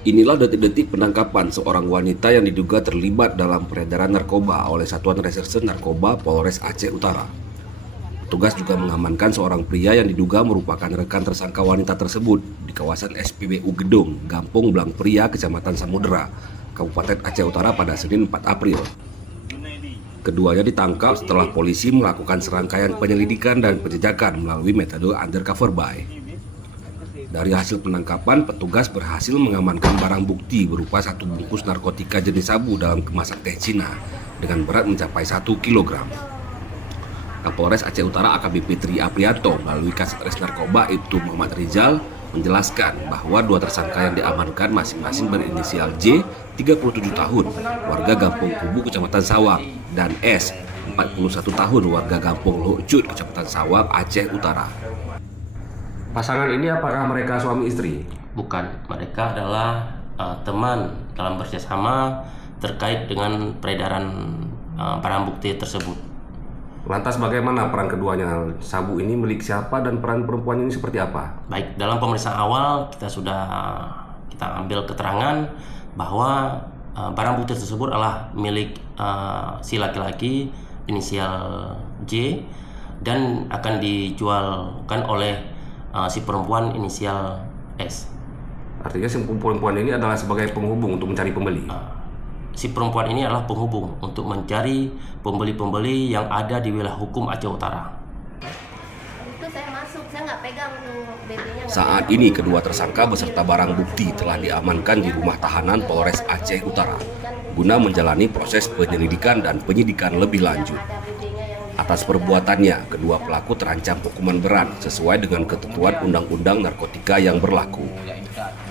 Inilah detik-detik penangkapan seorang wanita yang diduga terlibat dalam peredaran narkoba oleh Satuan Reserse Narkoba Polres Aceh Utara. Petugas juga mengamankan seorang pria yang diduga merupakan rekan tersangka wanita tersebut di kawasan SPBU Gedung, Gampung Blang Pria, Kecamatan Samudera, Kabupaten Aceh Utara pada Senin 4 April. Keduanya ditangkap setelah polisi melakukan serangkaian penyelidikan dan penjejakan melalui metode undercover buy. Dari hasil penangkapan, petugas berhasil mengamankan barang bukti berupa satu bungkus narkotika jenis sabu dalam kemasan teh Cina dengan berat mencapai 1 kg. Kapolres Aceh Utara AKBP Tri Aprianto melalui Kasat Res Narkoba Ibtu Muhammad Rizal menjelaskan bahwa dua tersangka yang diamankan masing-masing berinisial J, 37 tahun, warga Gampung Kubu, Kecamatan Sawang, dan S, 41 tahun, warga Gampung Lucut, Kecamatan Sawang, Aceh Utara. Pasangan ini apakah mereka suami istri? Bukan, mereka adalah teman dalam bekerjasama terkait dengan peredaran barang bukti tersebut. Lantas bagaimana peran keduanya? Sabu ini milik siapa dan peran perempuan ini seperti apa? Baik, dalam pemeriksaan awal kita ambil keterangan bahwa barang bukti tersebut adalah milik si laki-laki inisial J dan akan dijualkan oleh si perempuan inisial S. Artinya si perempuan ini adalah sebagai penghubung untuk mencari pembeli. Si perempuan ini adalah penghubung untuk mencari pembeli-pembeli yang ada di wilayah hukum Aceh Utara. Itu saya masuk, saya nggak pegang tuh BB-nya. Saat ini kedua tersangka beserta barang bukti telah diamankan di rumah tahanan Polres Aceh Utara guna menjalani proses penyelidikan dan penyidikan lebih lanjut. Atas perbuatannya, kedua pelaku terancam hukuman berat sesuai dengan ketentuan Undang-Undang Narkotika yang berlaku.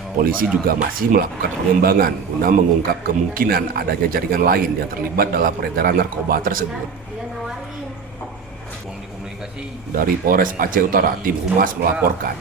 Polisi juga masih melakukan pengembangan guna mengungkap kemungkinan adanya jaringan lain yang terlibat dalam peredaran narkoba tersebut. Dari Polres Aceh Utara, tim Humas melaporkan.